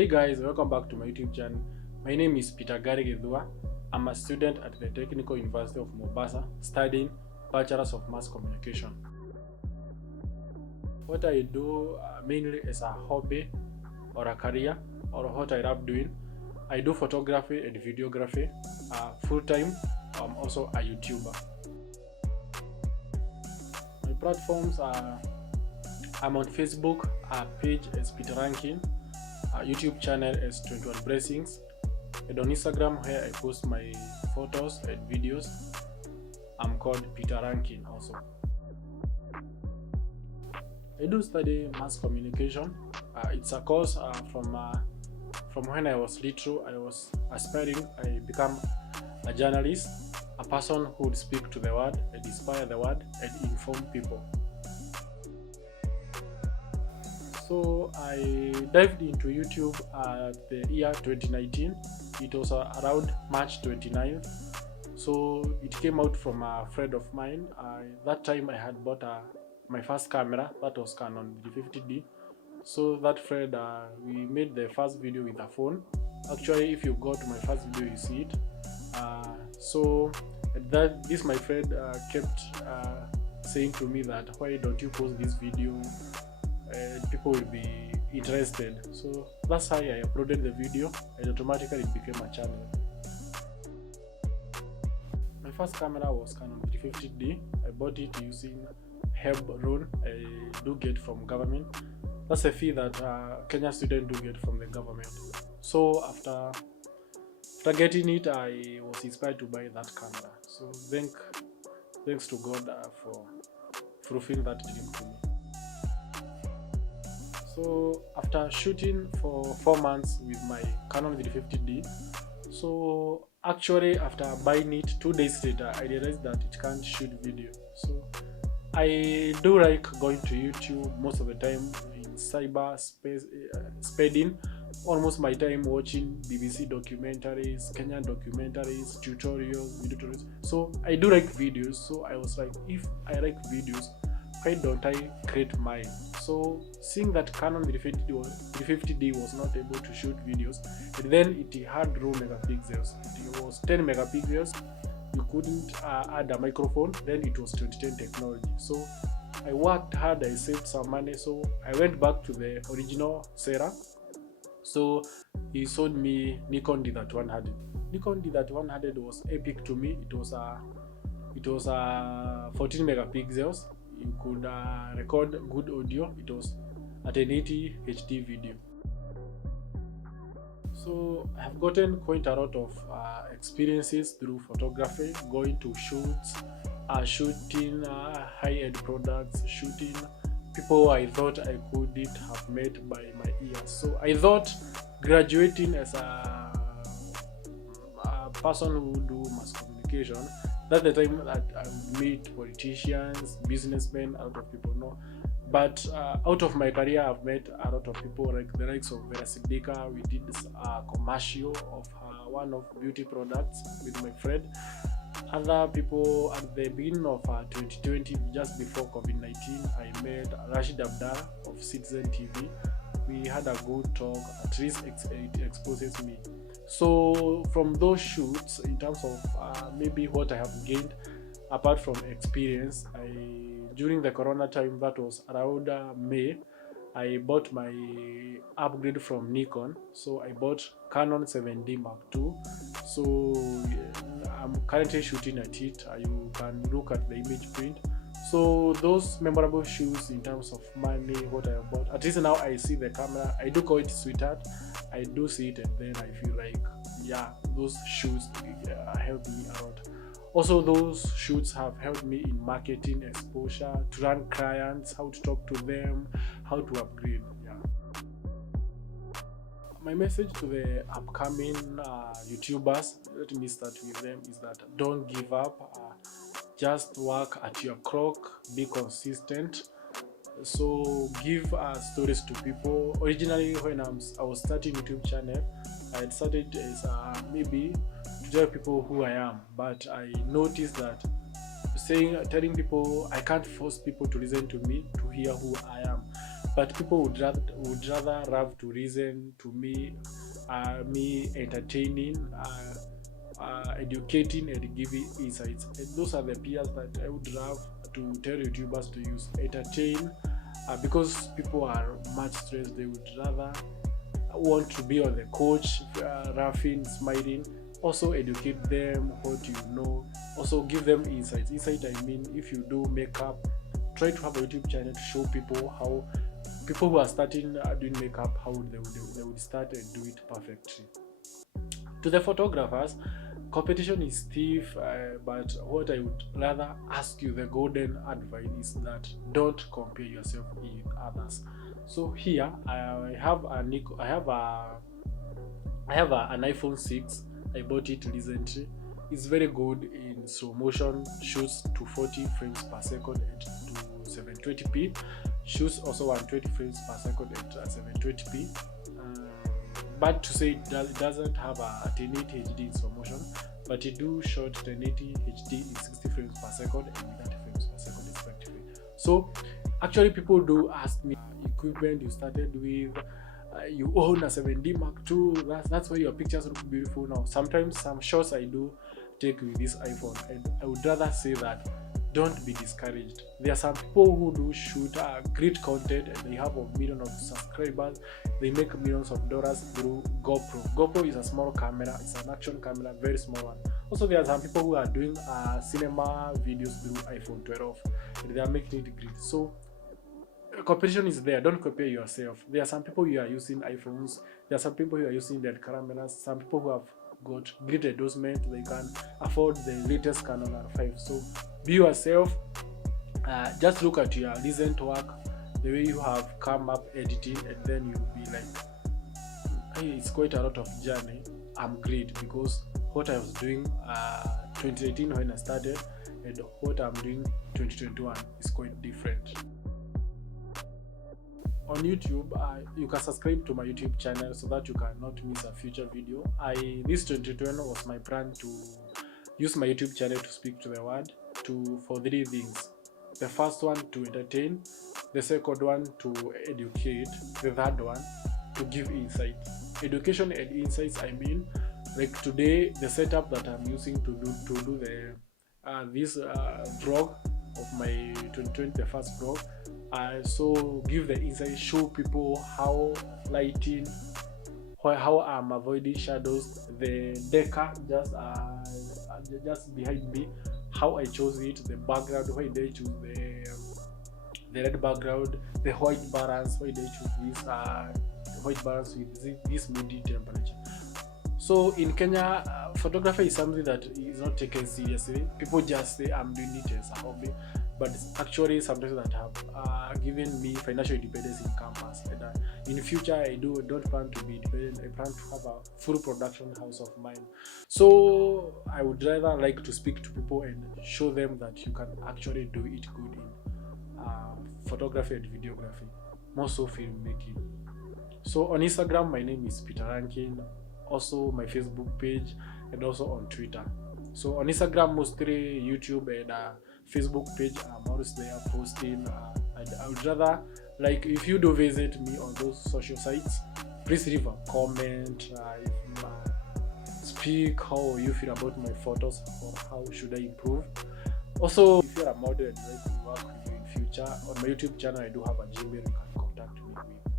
Hey guys, welcome back to my YouTube channel. My name is Peter Gedua. I'm a student at the Technical University of Mombasa studying Bachelor's of Mass Communication. What I do mainly as a hobby or a career or what I love doing, I do photography and videography full-time. I'm also a YouTuber. My platforms are I'm on Facebook, page as Peter Rankin, YouTube channel as 21 Blessings, and on Instagram where I post my photos and videos, I'm called Peter Rankin also. I do study mass communication. It's a course from when I was little. I was aspiring. I become a journalist, a person who would speak to the world and inspire the world and inform people. So I dived into YouTube at the year 2019. It was around March 29th. So it came out from a friend of mine. That time I had bought my first camera, that was Canon 350D. So that friend, we made the first video with a phone. Actually, if you go to my first video, you see it. So this my friend kept saying to me that why don't you post this video and people will be interested. So that's how I uploaded the video and automatically it became a channel. My first camera was Canon 350D. I bought it using help loan I do get from government. That's a fee that Kenya students do get from the government. So after getting it, I was inspired to buy that camera. So thanks to God for fulfilling that dream to me. So after shooting for 4 months with my Canon 350D, so actually after buying it 2 days later, I realized that it can't shoot video. So I do like going to YouTube most of the time in cyberspace, spending almost my time watching BBC documentaries, Kenyan documentaries, tutorials, video tutorials. So I do like videos. So I was like, if I like videos, why don't I create mine? So seeing that Canon 350D was not able to shoot videos, and then it had raw megapixels. It was 10 megapixels. You couldn't add a microphone. Then it was 2010 technology. So I worked hard. I saved some money. So I went back to the original seller. So he sold me Nikon D3100. Nikon D3100 was epic to me. It was 14 megapixels. You could record good audio. It was at 1080 HD video. So I have gotten quite a lot of experiences through photography, going to shoots, shooting high-end products, shooting people I thought I couldn't have met by my ears. So I thought graduating as a person who do mass communication, that's the time that I would meet politicians, businessmen, a lot of people know. But out of my career, I've met a lot of people like the likes of Vera Sidika. We did a commercial of one of beauty products with my friend. Other people at the beginning of 2020, just before COVID-19, I met Rashid Abdallah of Citizen TV. We had a good talk. At least it exposes me. So from those shoots, in terms of maybe what I have gained, apart from experience, during the Corona time, that was around May, I bought my upgrade from Nikon. So I bought Canon 7D Mark II. So I'm currently shooting at it. You can look at the image print. So those memorable shoots in terms of money, what I bought, at least now I see the camera. I do call it sweetheart. I do see it and then I feel like, yeah, those shoots help me a lot. Also, those shoots have helped me in marketing, exposure, to run clients, how to talk to them, how to upgrade. Yeah. My message to the upcoming YouTubers, let me start with them, is that don't give up. Just work at your clock, be consistent. So give stories to people. Originally, when I was starting YouTube channel, I had started as maybe to tell people who I am, but I noticed that telling people I can't force people to listen to me to hear who I am. but people would rather love to listen to me, me entertaining, educating and giving insights. And those are the peers that I would love to tell YouTubers to use. Entertain, because people are much stressed. They would rather want to be on the couch, laughing, smiling. Also educate them what you know. Also give them insights. Insight, I mean, if you do makeup, try to have a YouTube channel to show people how people who are starting doing makeup, how they would start and do it perfectly. To the photographers, competition is stiff, but what I would rather ask you, the golden advice is that don't compare yourself with others. So here I have an iPhone 6. I bought it recently. It's very good in slow motion, shoots to 40 frames per second at to 720p. Shoots also 120 frames per second at 720p. But to say it doesn't have a 1080 HD in slow motion, but it do shot 1080 HD in 60 frames per second and 30 frames per second respectively. So actually people do ask me equipment you started with, you own a 7D Mark II, that's why your pictures look beautiful now. Sometimes some shots I do take with this iPhone, and I would rather say that don't be discouraged. There are some people who do shoot great content and they have a million of subscribers. They make millions of dollars through GoPro. GoPro is a small camera, it's an action camera, very small one. Also, there are some people who are doing cinema videos through iPhone 12 and they are making it great. So competition is there. Don't compare yourself. There are some people who are using iPhones. There are some people who are using their cameras. Some people who have got great endorsement. They can afford the latest Canon R5. So be yourself. Just look at your recent work, the way you have come up editing, and then you'll be like, hey, it's quite a lot of journey. I'm great, because what I was doing 2018 when I started and what I'm doing 2021 is quite different. On YouTube, you can subscribe to my YouTube channel so that you cannot miss a future video. This 2020 was my plan to use my YouTube channel to speak to the world for 3 things. The first one, to entertain. The second one, to educate. The third one, to give insight. Education and insights, I mean, like today, the setup that I'm using to do the this vlog of my 2020, the first vlog. So give the insight, show people how lighting, how I'm avoiding shadows, the deca just behind me, how I chose it, the background, why did I choose the red background, the white balance, why did I choose this white balance with this moody temperature. So in Kenya, photography is something that is not taken seriously. People just say I'm doing it as a hobby, but it's actually something that have given me financial independence in campus. And in the future, I don't plan to be independent. I plan to have a full production house of mine. So I would rather like to speak to people and show them that you can actually do it good in photography and videography, more so filmmaking. So on Instagram, my name is Peter Rankin. Also my Facebook page, and also on Twitter. So on Instagram, mostly, YouTube and Facebook page, I'm always there posting. And I would rather, like, if you do visit me on those social sites, please leave a comment. Speak how you feel about my photos, or how should I improve. Also, if you're a model and like to work with you in future, on my YouTube channel I do have a Gmail you can contact me with.